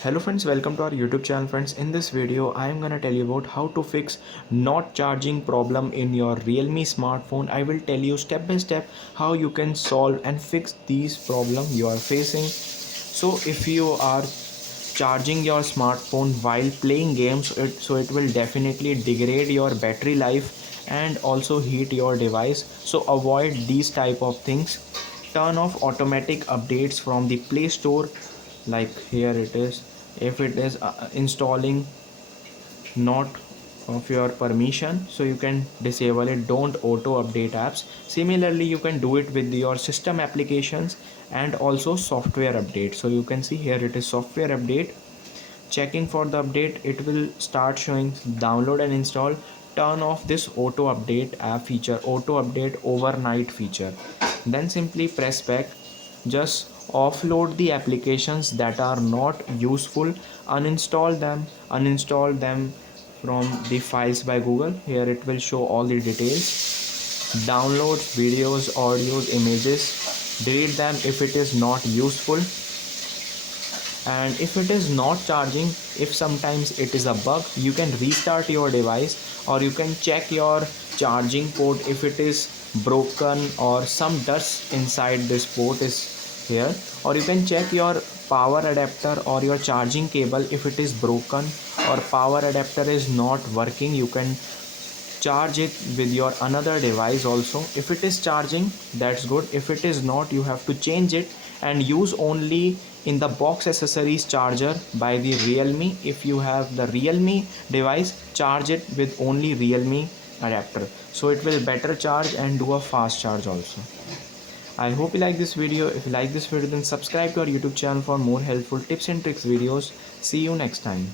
Hello friends, welcome to our YouTube channel friends. In this video I am gonna tell you about how to fix not charging problem in your Realme smartphone. I will tell you step by step how you can solve and fix these problem you are facing. So if you are charging your smartphone while playing games, it will definitely degrade your battery life and also heat your device. So avoid these type of things. Turn off automatic updates from the Play Store, like here it is. If it is installing not of your permission, so you can disable it. Don't auto update apps. Similarly, you can do it with your system applications and also software update. So you can see here it is software update. Checking for the update, it will start showing download and install. Turn off this auto update app feature, auto update overnight feature. Then simply press back. Just offload the applications that are not useful, uninstall them from the files by Google. Here it will show all the details. Download videos, audios, images, delete them if it is not useful. And if it is not charging, if sometimes it is a bug, you can restart your device, or you can check your charging port if it is broken or some dust inside this port is here. Or you can check your power adapter or your charging cable. If it is broken or power adapter is not working, you can charge it with your another device also. If it is charging, that's good. If it is not, you have to change it and use only in the box accessories charger by the Realme. If you have the Realme device, charge it with only Realme adapter, so it will better charge and do a fast charge also. I hope you like this video. If you like this video, then subscribe to our YouTube channel for more helpful tips and tricks videos. See you next time.